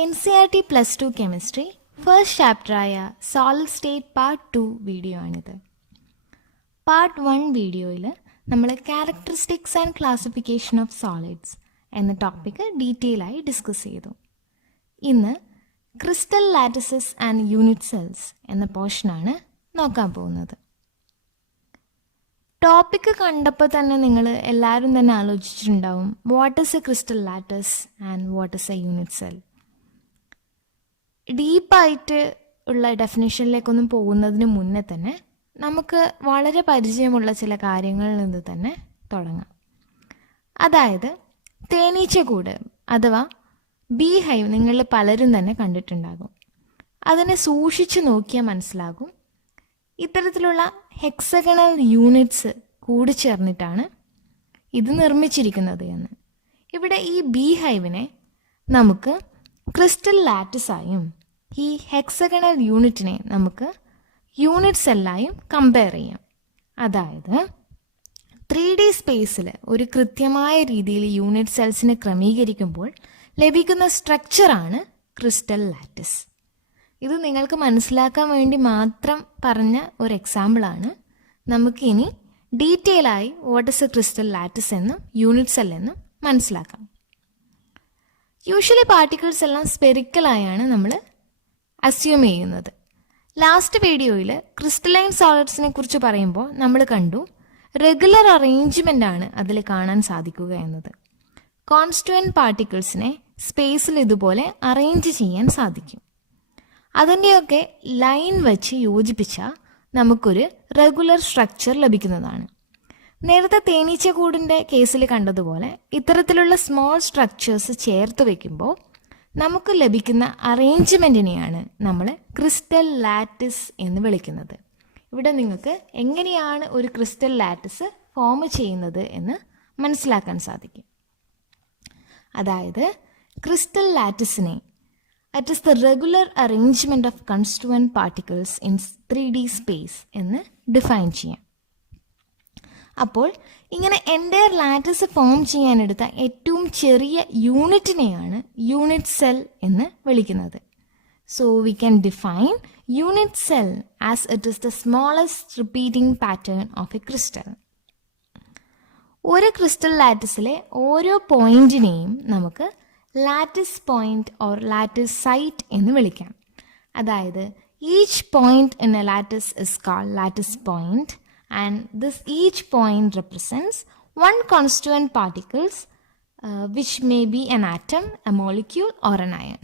NCERT +2 chemistry first ചാപ്റ്ററായ solid state part 2 video ആണിത്. Part 1 വീഡിയോയിൽ നമ്മൾ characteristics and classification of solids എന്ന ടോപ്പിക്ക് ഡീറ്റെയിൽ ആയി ഡിസ്കസ് ചെയ്തു. ഇന്ന് crystal lattices and unit cells എന്ന പോർഷനാണ് നോക്കാൻ പോകുന്നത്. ടോപ്പിക്ക് കണ്ടപ്പോൾ തന്നെ നിങ്ങൾ എല്ലാവരും തന്നെ ആലോചിച്ചിട്ടുണ്ടാവും, what is a crystal lattice and what is a unit cell. ഡീപ്പായിട്ട് ഉള്ള ഡെഫിനേഷനിലേക്കൊന്നും പോകുന്നതിന് മുന്നേ തന്നെ നമുക്ക് വളരെ പരിചയമുള്ള ചില കാര്യങ്ങളിൽ നിന്ന് തന്നെ തുടങ്ങാം. അതായത് തേനീച്ചക്കൂട് അഥവാ ബീ ഹൈവ് നിങ്ങളിൽ പലരും തന്നെ കണ്ടിട്ടുണ്ടാകും. അതിനെ സൂക്ഷിച്ചു നോക്കിയാൽ മനസ്സിലാകും ഇത്തരത്തിലുള്ള ഹെക്സഗണൽ യൂണിറ്റ്സ് കൂടിച്ചേർന്നിട്ടാണ് ഇത് നിർമ്മിച്ചിരിക്കുന്നത് എന്ന്. ഇവിടെ ഈ ബീ ഹൈവിനെ നമുക്ക് ക്രിസ്റ്റൽ ലാറ്റിസായും ഈ ഹെക്സഗണൽ യൂണിറ്റിനെ നമുക്ക് യൂണിറ്റ് സെല്ലായും കമ്പയർ ചെയ്യാം. അതായത് 3D സ്പേസിൽ ഒരു കൃത്യമായ രീതിയിൽ യൂണിറ്റ് സെൽസിനെ ക്രമീകരിക്കുമ്പോൾ ലഭിക്കുന്ന സ്ട്രക്ചറാണ് ക്രിസ്റ്റൽ ലാറ്റിസ്. ഇത് നിങ്ങൾക്ക് മനസ്സിലാക്കാൻ വേണ്ടി മാത്രം പറഞ്ഞ ഒരു എക്സാമ്പിളാണ്. നമുക്കിനി ഡീറ്റെയിൽ ആയി what is A crystal lattice എന്നും യൂണിറ്റ് സെൽ എന്നും മനസ്സിലാക്കാം. യൂഷ്വലി പാർട്ടിക്കിൾസ് എല്ലാം സ്പെറിക്കലായാണ് നമ്മൾ അസ്യൂം ചെയ്യുന്നത്. ലാസ്റ്റ് വീഡിയോയിൽ ക്രിസ്റ്റലൈൻ സോളിഡ്സിനെ കുറിച്ച് പറയുമ്പോൾ നമ്മൾ കണ്ടു റെഗുലർ അറേഞ്ച്മെൻ്റ് ആണ് അതിൽ കാണാൻ സാധിക്കുക എന്നത്. കോൺസ്റ്റുവൻറ്റ് പാർട്ടിക്കിൾസിനെ സ്പേസിൽ ഇതുപോലെ അറേഞ്ച് ചെയ്യാൻ സാധിക്കും. അതിൻ്റെയൊക്കെ ലൈൻ വെച്ച് യോജിപ്പിച്ചാൽ നമുക്കൊരു റെഗുലർ സ്ട്രക്ചർ ലഭിക്കുന്നതാണ്. നേരത്തെ തേനീച്ചക്കൂടിൻ്റെ കേസിൽ കണ്ടതുപോലെ ഇത്തരത്തിലുള്ള സ്മോൾ സ്ട്രക്ചേഴ്സ് ചേർത്ത് വയ്ക്കുമ്പോൾ നമുക്ക് ലഭിക്കുന്ന അറേഞ്ച്മെൻറ്റിനെയാണ് നമ്മൾ ക്രിസ്റ്റൽ ലാറ്റിസ് എന്ന് വിളിക്കുന്നത്. ഇവിടെ നിങ്ങൾക്ക് എങ്ങനെയാണ് ഒരു ക്രിസ്റ്റൽ ലാറ്റിസ് ഫോം ചെയ്യുന്നത് എന്ന് മനസ്സിലാക്കാൻ സാധിക്കും. അതായത് ക്രിസ്റ്റൽ ലാറ്റിസിനെ it is the regular arrangement of constituent particles in 3D space എന്ന് ഡിഫൈൻ ചെയ്യാം. അപ്പോൾ ഇങ്ങനെ എൻ്റയർ ലാറ്റിസ് ഫോം ചെയ്യാനെടുത്ത ഏറ്റവും ചെറിയ യൂണിറ്റിനെയാണ് യൂണിറ്റ് സെൽ എന്ന് വിളിക്കുന്നത്. So we can define unit cell as it is the smallest repeating pattern of a crystal. ഒരു crystal ലാറ്റിസിലെ ഓരോ പോയിന്റിനെയും നമുക്ക് lattice point or lattice site എന്ന് വിളിക്കാം. അതായത് each point in a lattice is called lattice point and this each point represents one constituent particles which may be an atom, a molecule or an ion.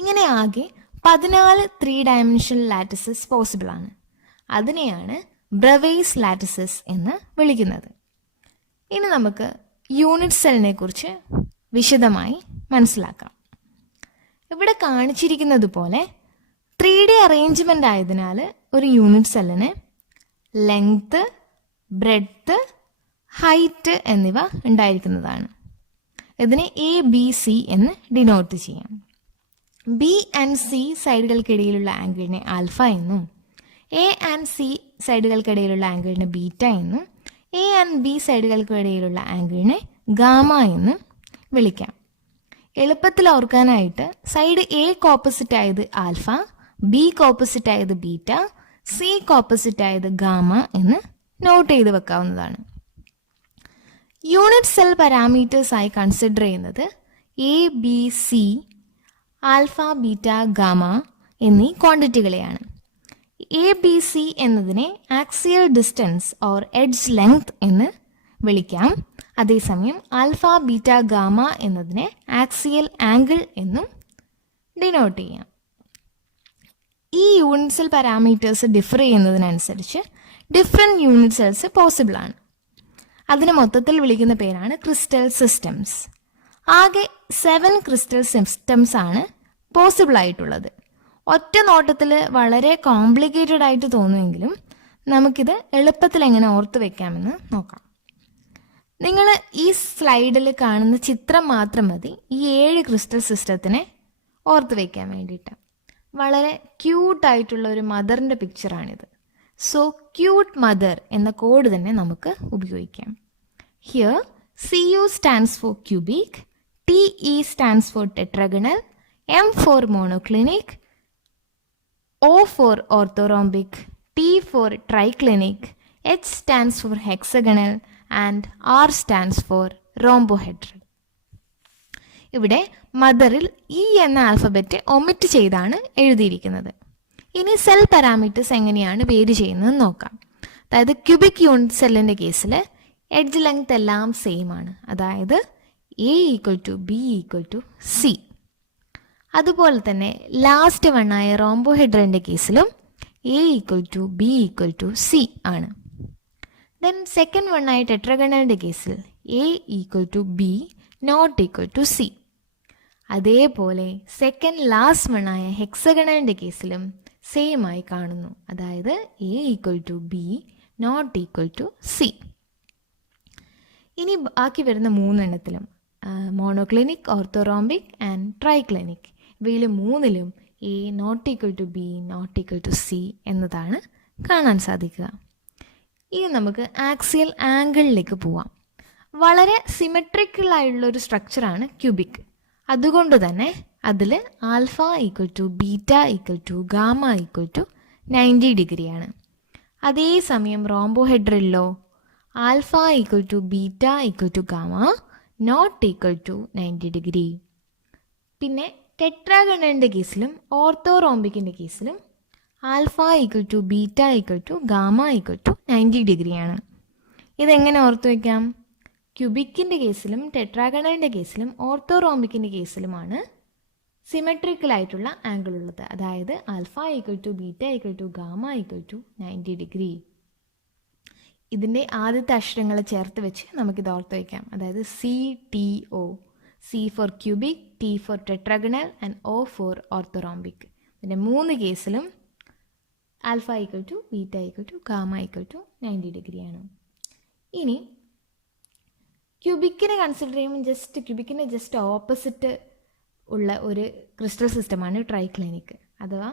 ഇങ്ങനെ ആകെ 14 3-dimensional lattices possible ആണ്. അതിനെയാണ് ബ്രവേസ് lattices എന്ന് വിളിക്കുന്നത്. ഇനി നമുക്ക് unit സെല്ലിനെ കുറിച്ച് വിശദമായി മനസ്സിലാക്കാം. ഇവിടെ കാണിച്ചിരിക്കുന്നത് പോലെ 3D അറേഞ്ച്മെൻ്റ് ആയതിനാൽ ഒരു യൂണിറ്റ് സെല്ലിന് ലെങ്ത്ത്, ബ്രെഡ്ത്ത്, ഹൈറ്റ് എന്നിവ ഉണ്ടായിരിക്കുന്നതാണ്. ഇതിനെ ABC എന്ന് ഡിനോട്ട് ചെയ്യാം. B ആൻഡ് C സൈഡുകൾക്കിടയിലുള്ള ആംഗിളിനെ ആൽഫ എന്നും A ആൻഡ് C സൈഡുകൾക്കിടയിലുള്ള ആംഗിളിനെ ബീറ്റ എന്നും A ആൻഡ് B സൈഡുകൾക്കിടയിലുള്ള ആംഗിളിനെ ഗാമ എന്നും വിളിക്കാം. എളുപ്പത്തിൽ ഓർക്കാനായിട്ട് സൈഡ് Aക്ക് ഓപ്പോസിറ്റ് ആയത് ആൽഫ, Bക്ക് ഓപ്പോസിറ്റ് ആയത് ബീറ്റ, സിക്ക് ഓപ്പോസിറ്റ് ആയത് ഗാമ എന്ന് നോട്ട് ചെയ്ത് വെക്കാവുന്നതാണ്. യൂണിറ്റ് സെൽ പാരാമീറ്റേഴ്സ് ആയി കൺസിഡർ ചെയ്യുന്നത് ABC, ആൽഫ, ബീറ്റ, ഗാമ എന്നീ ക്വാണ്ടിറ്റികളെയാണ്. ABC എന്നതിനെ axial distance or edge length എന്ന് വിളിക്കാം. അതേസമയം ആൽഫ, ബീറ്റ, ഗാമ എന്നതിനെ ആക്സിയൽ ആംഗിൾ എന്നും ഡിനോട്ട് ചെയ്യാം. ഈ യൂണിറ്റ് സെൽ പാരാമീറ്റേഴ്സ് ഡിഫർ ചെയ്യുന്നതിനനുസരിച്ച് ഡിഫറെൻറ്റ് യൂണിറ്റ് സെൽസ് പോസിബിൾ ആണ്. അതിന് മൊത്തത്തിൽ വിളിക്കുന്ന പേരാണ് ക്രിസ്റ്റൽ സിസ്റ്റംസ്. ആകെ 7 ക്രിസ്റ്റൽ സിസ്റ്റംസ് ആണ് പോസിബിൾ ആയിട്ടുള്ളത്. ഒറ്റ നോട്ടത്തിൽ വളരെ കോംപ്ലിക്കേറ്റഡ് ആയിട്ട് തോന്നുമെങ്കിലും നമുക്കിത് എളുപ്പത്തിൽ എങ്ങനെ ഓർത്ത് വെക്കാമെന്ന് നോക്കാം. നിങ്ങൾ ഈ സ്ലൈഡിൽ കാണുന്ന ചിത്രം മാത്രം മതി ഈ 7 ക്രിസ്റ്റൽ സിസ്റ്റത്തിനെ ഓർത്ത് വയ്ക്കാൻ വേണ്ടിയിട്ട്. വളരെ ക്യൂട്ടായിട്ടുള്ള ഒരു മദറിൻ്റെ പിക്ചറാണിത്. സോ ക്യൂട്ട് മദർ എന്ന കോഡ് തന്നെ നമുക്ക് ഉപയോഗിക്കാം. Here CU stands for cubic, TE stands for tetragonal, M for monoclinic, O for orthorhombic, T for triclinic, H stands for hexagonal and R stands for rhombohedral. ഇവിടെ മദറിൽ E എന്ന alphabet omit ചെയ്താണ് എഴുതിയിരിക്കുന്നത്. ഇനി cell parameters എങ്ങനെയാണ് vary ചെയ്യുന്നതെന്ന് നോക്കാം. അതായത് cubic unit സെല്ലിൻ്റെ കേസിൽ എഡ്ജ് ലെങ്ത് എല്ലാം സെയിം ആണ്. അതായത് A = B = C. അതുപോലെ തന്നെ ലാസ്റ്റ് വണ്ണായ റോംബോഹെഡ്രലിൻ്റെ കേസിലും A = B = C ആണ്. ദെൻ സെക്കൻഡ് വണ്ണായ ടെട്രഗണലിൻ്റെ കേസിൽ A = B ≠ C. അതേപോലെ സെക്കൻഡ് ലാസ്റ്റ് വണ്ണായ ഹെക്സഗണലിൻ്റെ കേസിലും സെയിം ആയി കാണുന്നു. അതായത് A = B ≠ C. ഇനി ബാക്കി വരുന്ന മൂന്നെണ്ണത്തിലും മോണോക്ലിനിക്, ഓർത്തോറോംബിക് ആൻഡ് ട്രൈക്ലിനിക്, ഇവയിൽ മൂന്നിലും A ≠ B ≠ C എന്നതാണ് കാണാൻ സാധിക്കുക. ഇനി നമുക്ക് ആക്സിയൽ ആംഗിളിലേക്ക് പോവാം. വളരെ സിമെട്രിക്കലായുള്ളൊരു സ്ട്രക്ചറാണ് ക്യൂബിക്. അതുകൊണ്ട് തന്നെ അതിൽ ആൽഫ = ബീറ്റ = ഗാമ = 90 ഡിഗ്രിയാണ്. അതേസമയം റോംബോഹെഡ്രലിലോ ആൽഫ = ബീറ്റ = ഗാമ ≠ 90 ഡിഗ്രി. പിന്നെ ടെട്രാഗണലിൻ്റെ കേസിലും ഓർത്തോറോംബിക്കിൻ്റെ കേസിലും ആൽഫ = ബീറ്റ = ഗാമ = 90 ഡിഗ്രിയാണ്. ഇതെങ്ങനെ ഓർത്തു വയ്ക്കാം? ക്യൂബിക്കിൻ്റെ കേസിലും ടെട്രാഗണലിൻ്റെ കേസിലും ഓർത്തോറോംബിക്കിൻ്റെ കേസിലുമാണ് സിമെട്രിക്കലായിട്ടുള്ള ആംഗിൾ ഉള്ളത്. അതായത് ആൽഫ = ബീറ്റ = ഗാമ = 90 ഡിഗ്രി. ഇതിൻ്റെ ആദ്യത്തെ അക്ഷരങ്ങൾ ചേർത്ത് വെച്ച് നമുക്കിത് ഓർത്ത് വയ്ക്കാം. അതായത് CTO. C for cubic, T for tetragonal and O for orthorhombic. പിന്നെ മൂന്ന് കേസിലും ആൽഫ = ബീറ്റ = ഗാമ = 90 ഡിഗ്രിയാണ്. ഇനി ക്യൂബിക്കിനെ കൺസിഡർ ചെയ്യുമ്പോൾ ക്യൂബിക്കിന് ജസ്റ്റ് ഓപ്പോസിറ്റ് ഉള്ള ഒരു ക്രിസ്റ്റൽ സിസ്റ്റമാണ് ട്രൈക്ലിനിക്. അഥവാ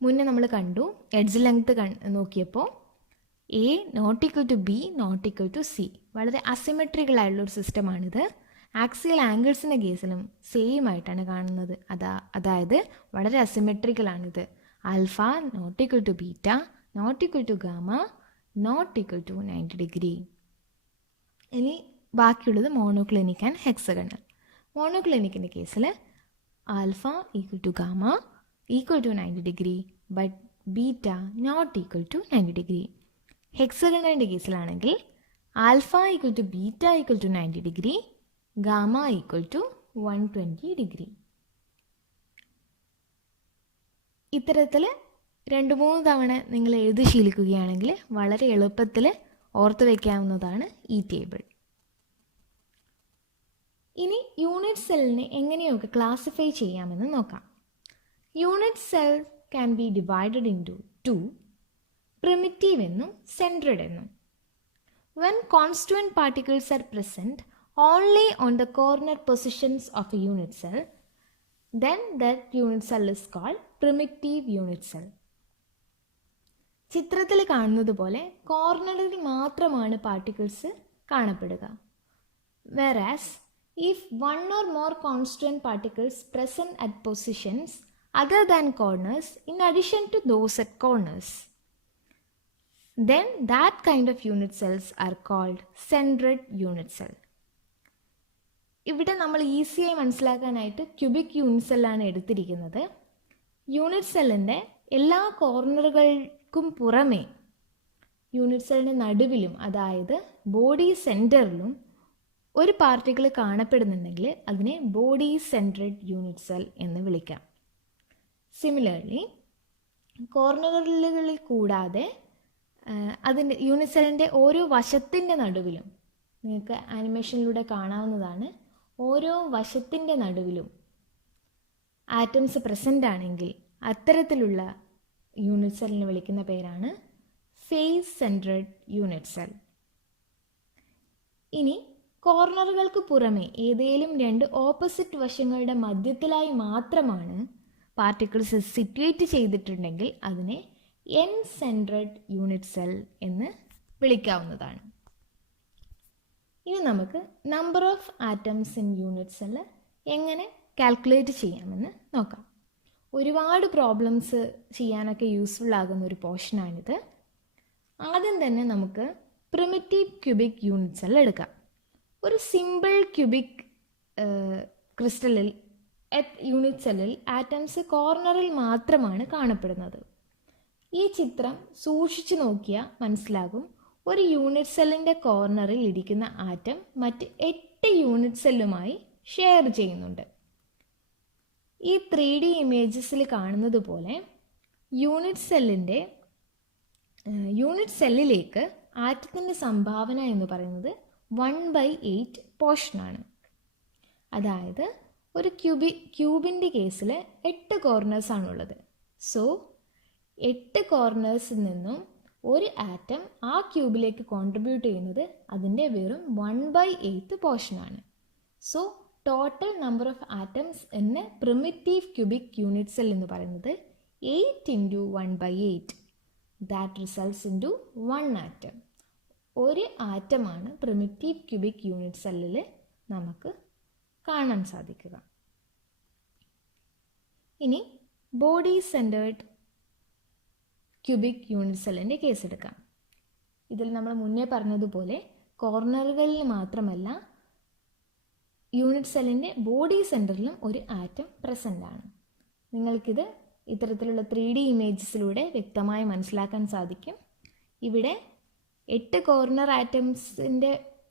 മുന്നേ നമ്മൾ കണ്ടു എഡ്ജ് ലെങ്ത് നോക്കിയപ്പോൾ A ≠ B ≠ C. വളരെ അസിമെട്രിക്കലായിട്ടുള്ളൊരു സിസ്റ്റമാണിത്. ആക്സിയൽ ആംഗിൾസിൻ്റെ കേസിലും സെയിം ആയിട്ടാണ് കാണുന്നത്. അതായത് വളരെ അസിമെട്രിക്കലാണിത്. Alpha ≠ beta ≠ gamma ≠ 90 degree. ഇനി ബാക്കിയുള്ളത് മോണോക്ലിനിക് ആൻഡ് ഹെക്സഗണൽ. മോണോക്ലിനിക്കിൻ്റെ കേസിൽ alpha = gamma = 90 degree but beta ≠ 90 degree. ഹെക്സഗണലിൻ്റെ കേസിലാണെങ്കിൽ alpha = beta = 90 degree, gamma = 120 degree. ഇത്തരത്തിൽ 2-3 തവണ നിങ്ങൾ എഴുതി ശീലിക്കുകയാണെങ്കിൽ വളരെ എളുപ്പത്തിൽ ഓർത്ത് വയ്ക്കാവുന്നതാണ് ഈ ടേബിൾ. ഇനി യൂണിറ്റ് സെല്ലിനെ എങ്ങനെയൊക്കെ ക്ലാസിഫൈ ചെയ്യാമെന്ന് നോക്കാം. Unit cell can be divided into 2, primitive എന്നും സെൻട്രഡ് എന്നും. When constituent particles are present only on the corner positions of a unit cell, then that unit cell is called primitive unit cell. ചിത്രത്തിൽ കാണുന്നത് പോലെ കോർണറിൽ മാത്രമാണ് particles കാണപ്പെടുക. Whereas if one or more constituent particles present at positions other than corners in addition to those at corners, then that kind of unit cells are called centered unit cell. ഇവിടെ നമ്മൾ ഈസിയായി മനസ്സിലാക്കാനായിട്ട് cubic unit സെല്ലാണ് എടുത്തിരിക്കുന്നത്. Unit സെല്ലിൻ്റെ എല്ലാ കോർണറുകൾക്കും പുറമേ unit സെല്ലിൻ്റെ നടുവിലും, അതായത് ബോഡി സെൻറ്ററിലും ഒരു പാർട്ടിക്കിൾ കാണപ്പെടുന്നുണ്ടെങ്കിൽ അതിനെ ബോഡി സെൻട്രഡ് യൂണിറ്റ് സെൽ എന്ന് വിളിക്കാം. സിമിലർലി കോർണറുകളിൽ കൂടാതെ അതിൻ്റെ യൂണിറ്റ് സെല്ലിൻ്റെ ഓരോ വശത്തിൻ്റെ നടുവിലും, നിങ്ങൾക്ക് ആനിമേഷനിലൂടെ കാണാവുന്നതാണ്, ഓരോ വശത്തിൻ്റെ നടുവിലും ആറ്റംസ് പ്രസൻ്റ് ആണെങ്കിൽ അത്തരത്തിലുള്ള യൂണിറ്റ് സെല്ലിനെ വിളിക്കുന്ന പേരാണ് ഫേസ് സെൻട്രഡ് യൂണിറ്റ് സെൽ. ഇനി കോർണറുകൾക്ക് പുറമെ ഏതെങ്കിലും 2 ഓപ്പോസിറ്റ് വശങ്ങളുടെ മധ്യത്തിലായി മാത്രമാണ് പാർട്ടിക്കിൾസ് സിറ്റുവേറ്റ് ചെയ്തിട്ടുണ്ടെങ്കിൽ അതിനെ എൻ സെൻട്രഡ് യൂണിറ്റ് സെൽ എന്ന് വിളിക്കാവുന്നതാണ്. ഇനി നമുക്ക് number of atoms in unit cell എങ്ങനെ കാൽക്കുലേറ്റ് ചെയ്യാമെന്ന് നോക്കാം. ഒരുപാട് പ്രോബ്ലംസ് ചെയ്യാനൊക്കെ യൂസ്ഫുൾ ആകുന്ന ഒരു പോർഷനാണിത്. ആദ്യം തന്നെ നമുക്ക് പ്രിമിറ്റീവ് ക്യൂബിക് യൂണിറ്റ് സെൽ എടുക്കാം. ഒരു സിമ്പിൾ ക്യൂബിക് ക്രിസ്റ്റലിൽ യൂണിറ്റ് സെല്ലിൽ ആറ്റംസ് കോർണറിൽ മാത്രമാണ് കാണപ്പെടുന്നത്. ഈ ചിത്രം സൂക്ഷിച്ചു നോക്കിയാൽ മനസ്സിലാകും, ഒരു യൂണിറ്റ് സെല്ലിൻ്റെ കോർണറിൽ ഇരിക്കുന്ന ആറ്റം മറ്റ് 8 യൂണിറ്റ് സെല്ലുമായി ഷെയർ ചെയ്യുന്നുണ്ട്. ഈ 3D ഇമേജസിൽ കാണുന്നത് പോലെ യൂണിറ്റ് സെല്ലിലേക്ക് ആറ്റത്തിൻ്റെ സംഭാവന എന്ന് പറയുന്നത് 1/8 പോർഷനാണ്. അതായത് ഒരു ക്യൂബിൻ്റെ കേസിൽ 8 കോർണേഴ്സ് ആണുള്ളത്. സോ 8 കോർണേഴ്സിൽ നിന്നും ഒരു ആറ്റം ആ ക്യൂബിലേക്ക് കോൺട്രിബ്യൂട്ട് ചെയ്യുന്നത് അതിൻ്റെ വെറും 1/8 പോർഷനാണ്. So total number of atoms എന്ന പ്രിമിറ്റീവ് ക്യൂബിക് യൂണിറ്റ് സെൽ എന്ന് പറയുന്നത് 8 × 1/8. That results in to 1 atom. ഒരു ആറ്റമാണ് പ്രിമിറ്റീവ് ക്യൂബിക് യൂണിറ്റ് സെല്ലിൽ നമുക്ക് കാണാൻ സാധിക്കുക. ഇനി ബോഡി സെൻറ്റേർഡ് ക്യൂബിക് യൂണിറ്റ് സെല്ലിൻ്റെ കേസ് എടുക്കാം. ഇതിൽ നമ്മൾ മുന്നേ പറഞ്ഞതുപോലെ കോർണറുകളിൽ മാത്രമല്ല യൂണിറ്റ് സെല്ലിൻ്റെ ബോഡി സെൻറ്ററിലും ഒരു ആറ്റം പ്രസൻ്റ് ആണ്. നിങ്ങൾക്കിത് ഇത്തരത്തിലുള്ള 3D ഇമേജസിലൂടെ വ്യക്തമായി മനസ്സിലാക്കാൻ സാധിക്കും. ഇവിടെ 8 കോർണർ ആറ്റംസിൻ്റെ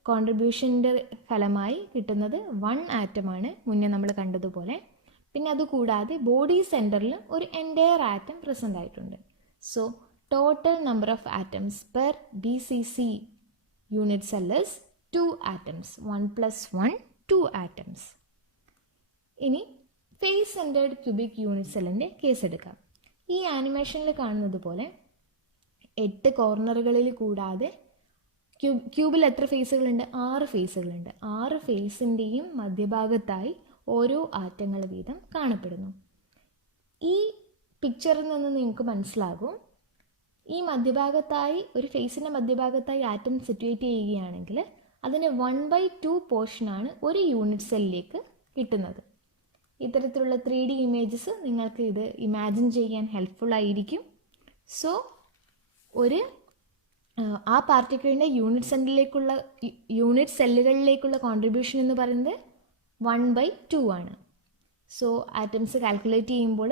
കോൺട്രിബ്യൂഷൻ്റെ ഫലമായി കിട്ടുന്നത് 1 ആറ്റമാണ്, മുന്നേ നമ്മൾ കണ്ടതുപോലെ. പിന്നെ അതുകൂടാതെ ബോഡി സെൻറ്ററിൽ ഒരു എൻറ്റയർ ആറ്റം പ്രസൻ്റ് ആയിട്ടുണ്ട്. So total number of atoms per BCC unit cell is 2 atoms. 1 + 1 2 atoms. ഇനി ഫേസ് സെൻറ്റേർഡ് ക്യൂബിക് യൂണിറ്റ് സെല്ലിൻ്റെ കേസ് എടുക്കാം. ഈ ആനിമേഷനിൽ കാണുന്നത് പോലെ 8 കോർണറുകളിൽ കൂടാതെ ക്യൂബിൽ എത്ര ഫേസുകളുണ്ട്? 6 ഫേസുകളുണ്ട്. 6 ഫേസിൻ്റെയും മധ്യഭാഗത്തായി ഓരോ ആറ്റങ്ങൾ വീതം കാണപ്പെടുന്നു. ഈ പിക്ചറിൽ നിന്ന് നിങ്ങൾക്ക് മനസ്സിലാകും, ഈ മധ്യഭാഗത്തായി ഒരു ഫേസിൻ്റെ മധ്യഭാഗത്തായി ആറ്റം സിറ്റുവേറ്റ് ചെയ്യുകയാണെങ്കിൽ അതിന് 1/2 പോർഷനാണ് ഒരു യൂണിറ്റ് സെല്ലിലേക്ക് കിട്ടുന്നത്. ഇത്തരത്തിലുള്ള 3D ഇമേജസ് നിങ്ങൾക്ക് ഇത് ഇമാജിൻ ചെയ്യാൻ ഹെൽപ്ഫുൾ ആയിരിക്കും. സോ ആ പാർട്ടിക്കിളിൻ്റെ യൂണിറ്റ് സെല്ലുകളിലേക്കുള്ള കോൺട്രിബ്യൂഷൻ എന്ന് പറയുന്നത് 1/2 ആണ്. സോ ആറ്റംസ് കാൽക്കുലേറ്റ് ചെയ്യുമ്പോൾ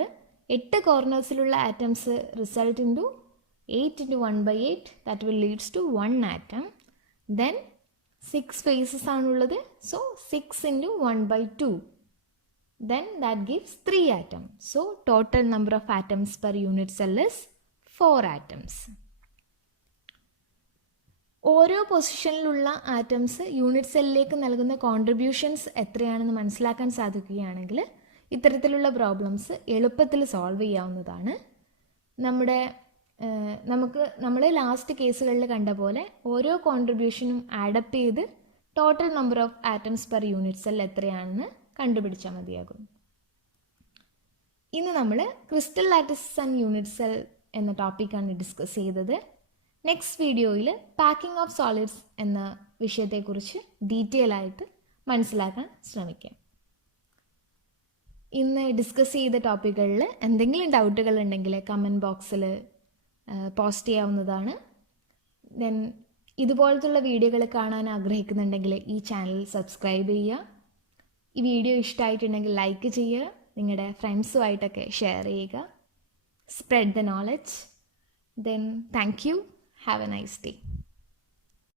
8 കോർണേഴ്സിലുള്ള atoms result in to 8 × 1/8, that will leads to 1 atom. Then 6 faces ആണുള്ളത്. So 6 × 1/2, then that gives 3 atoms. So total number of atoms per unit cell is 4 atoms. ഓരോ പൊസിഷനിലുള്ള atoms unit സെല്ലിലേക്ക് നൽകുന്ന contributions എത്രയാണെന്ന് മനസ്സിലാക്കാൻ സാധിക്കുകയാണെങ്കിൽ ഇത്തരത്തിലുള്ള problems എളുപ്പത്തിൽ solve ചെയ്യാവുന്നതാണ്. നമ്മൾ last കേസുകളിൽ കണ്ട പോലെ ഓരോ കോൺട്രിബ്യൂഷനും ആഡപ്പ് ചെയ്ത് total number of atoms per unit cell എത്രയാണെന്ന് കണ്ടുപിടിച്ചാൽ മതിയാകും. ഇന്ന് നമ്മൾ crystal lattice and unit cell എന്ന ടോപ്പിക്കാണ് ഡിസ്കസ് ചെയ്തത്. നെക്സ്റ്റ് വീഡിയോയിൽ പാക്കിംഗ് ഓഫ് സോളിഡ്സ് എന്ന വിഷയത്തെക്കുറിച്ച് ഡീറ്റെയിൽ ആയിട്ട് മനസ്സിലാക്കാൻ ശ്രമിക്കാം. ഇന്ന് ഡിസ്കസ് ചെയ്ത ടോപ്പിക്കുകളിൽ എന്തെങ്കിലും ഡൗട്ടുകൾ ഉണ്ടെങ്കിൽ കമൻറ്റ് ബോക്സിൽ പോസ്റ്റ് ചെയ്യാവുന്നതാണ്. ദെൻ ഇതുപോലത്തുള്ള വീഡിയോകൾ കാണാൻ ആഗ്രഹിക്കുന്നുണ്ടെങ്കിൽ ഈ ചാനൽ സബ്സ്ക്രൈബ് ചെയ്യുക. ഈ വീഡിയോ ഇഷ്ടമായിട്ടുണ്ടെങ്കിൽ ലൈക്ക് ചെയ്യുക, നിങ്ങളുടെ ഫ്രണ്ട്സുമായിട്ടൊക്കെ ഷെയർ ചെയ്യുക. Spread the knowledge. Then thank you. Have A nice day.